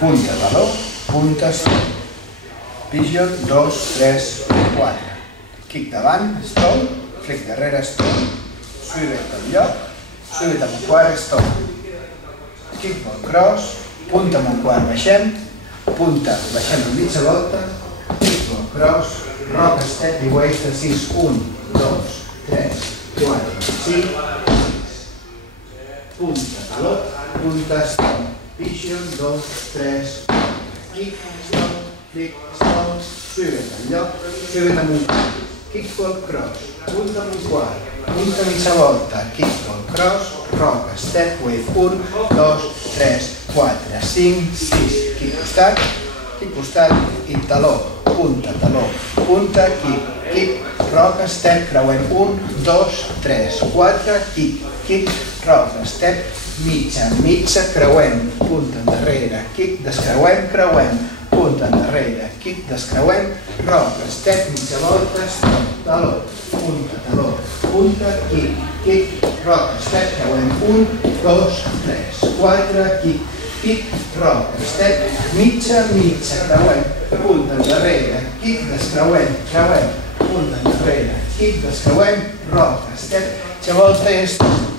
punta, taló, punta, stop. Pigeon, 2, 3, 4. Kick davant, stop. Flick darrere, stop. Swivet al lloc. Swivet amb un quart, stop. Kick ball cross. Punta amb un quart, baixem. Punta, baixem a mitja volta. Kick ball cross. Rock, step i wave de 6. 1, 2, 3, 4, 5, 6. Punta, taló, punta, stop. Pigeon, 2, 3, 4. Kick, stop. Flick, stop. Swivet al lloc. Swivet amb un quart. Kick ball cross. Punta amb un quart. Punta mitja volta. Kick ball cross. Rock, step, wave. 1, 2, 3, 4, 5, 6. Kick costat i taló. Punta, kick, rock, step, creuem. 1, 2, 3, 4, kick, rock, step, mitja, creuem. Punta endarrere, kick, descreuem, punta endarrere, kick, descreuem, rock, step, mitja volta, stop, taló, punta, kick, rock, step, creuem. 1, 2, 3, 4, kick, rock, step, mitja, creuem, punta endarrere, kick, descreuem, punta endarrere, kick, descreuem, rock, step, mitja volta i stop.